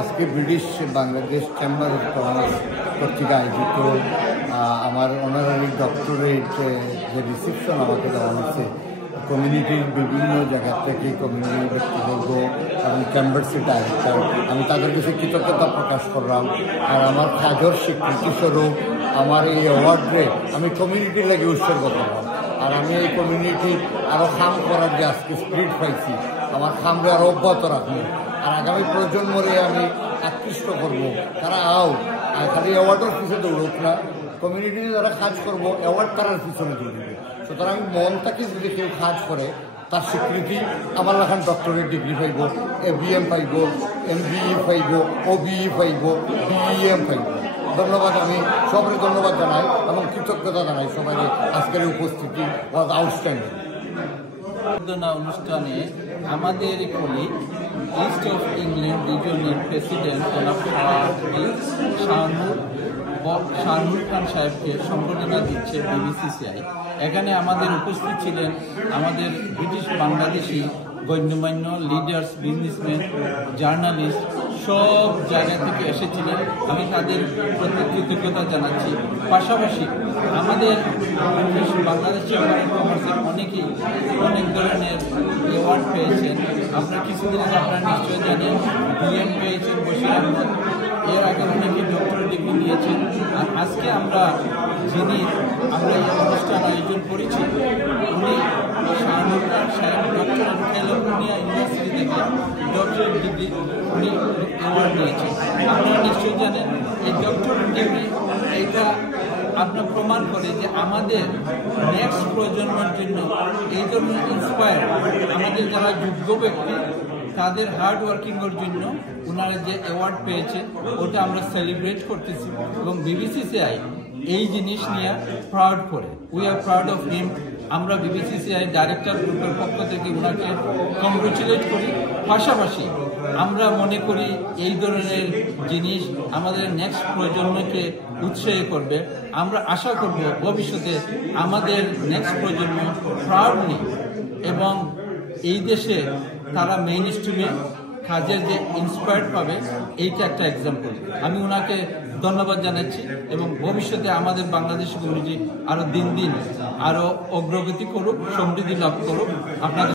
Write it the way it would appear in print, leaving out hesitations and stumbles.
আজকে British Bangladesh chamber of commerce কর্তৃক আয়োজিত আমার অনারারি ডক্টরেট যে রিসেপশন আমাকে দেওয়া হয়েছে, কমিউনিটির বিভিন্ন জায়গা থেকে কমিউনিটির ব্যক্তিবর্গ এবং চেম্বার্সের ডাইরেক্টর, আমি তাদের কাছে কৃতজ্ঞতা প্রকাশ করলাম। আর আমার কাজের স্বীকৃতিস্বরূপ আমার এই অ্যাওয়ার্ডে আমি কমিউনিটির লাগে উৎসর্গ করলাম। আর আমি এই কমিউনিটি আরও কাম করার যে আজকে স্পিরিট পাইছি, আমার কামরে আরও অব্যাহত রাখবো। আর আগামী প্রজন্মরে আমি আকৃষ্ট করবো, তারা আর খালি অ্যাওয়ার্ডের পিছনে দৌড়ুক না, কমিউনিটিতে যারা কাজ করবো অ্যাওয়ার্ড তারার পিছনে দৌড়বে। সুতরাং মন থেকে যদি কেউ কাজ করে তার স্বীকৃতি আমার এখন ডক্টরেট ডিগ্রি পাইব, ABM পাইব, MBE পাইব, OBE পাইব, BEM পাইব। ধন্যবাদ, আমি সবাই ধন্যবাদ জানাই এবং কৃতজ্ঞতা জানাই সবাই। আজকের উপস্থিতি ওয়াজ আউটস্ট্যান্ডিং। অনুষ্ঠানে আমাদের কলিগ ইস্ট অফ ইংল্যান্ড রিজনের প্রেসিডেন্ট শাহনুর খান সাহেবকে সম্বর্ধনা দিচ্ছে BBCCI। এখানে আমাদের উপস্থিত ছিলেন আমাদের ব্রিটিশ বাংলাদেশি গণ্যমান্য লিডার্স, বিজনেসম্যান, জার্নালিস্ট, সব জায়গা থেকে এসেছিলেন। আমি তাদের প্রতি কৃতজ্ঞতা জানাচ্ছি। পাশাপাশি আমাদের বাংলাদেশ চেম্বার অফ কমার্সের অনেকেই অনেক ধরনের অ্যাওয়ার্ড পেয়েছেন। আপনার কিছুদিন আগে আপনারা নিশ্চয়ই জানেন BM পেয়েছেন বশির আহমদ, এর আগে অনেকে ডক্টরেট ডিগ্রি নিয়েছেন। আর আজকে আমরা এই অনুষ্ঠান আয়োজন করেছি, উনি শাহনুর খান সাহেব ডক্টরেট ক্যালিফোর্নিয়া ইউনিভার্সিটি থেকে ডক্টরেট ডিগ্রি উনি অ্যাওয়ার্ড নিয়েছেন। আপনারা নিশ্চয়ই জানেন এই ডক্টরেট ডিগ্রি এটা আপনার প্রমাণ করে যে আমাদের নেক্সট প্রজন্মের জন্য এই ধরনের ইন্সপায়ার আমাদের যারা যোগ্য ব্যক্তি তাদের হার্ড ওয়ার্কিংয়ের জন্য ওনারা যে অ্যাওয়ার্ড পেয়েছেন ওটা আমরা সেলিব্রেট করতেছি এবং BBCCI এই জিনিস নিয়ে প্রাউড করে। We are proud of him. আমরা BBCCI ডাইরেক্টর গ্রুপের পক্ষ থেকে ওনাকে কংগ্রেচুলেট করি। পাশাপাশি আমরা মনে করি এই ধরনের জিনিস আমাদের নেক্সট প্রজন্মকে উৎসাহী করবে। আমরা আশা করব ভবিষ্যতে আমাদের নেক্সট প্রজন্ম প্রাউডলি এবং এই দেশে তারা মেইন স্ট্রিমে কাজের যে ইন্সপায়ার্ড পাবে, এইটা একটা এক্সাম্পল। আমি ওনাকে ধন্যবাদ জানাচ্ছি এবং ভবিষ্যতে আমাদের বাংলাদেশ কমিউনিটি আরও দিন দিন আরও অগ্রগতি করুক, সমৃদ্ধি লাভ করুক। আপনাদের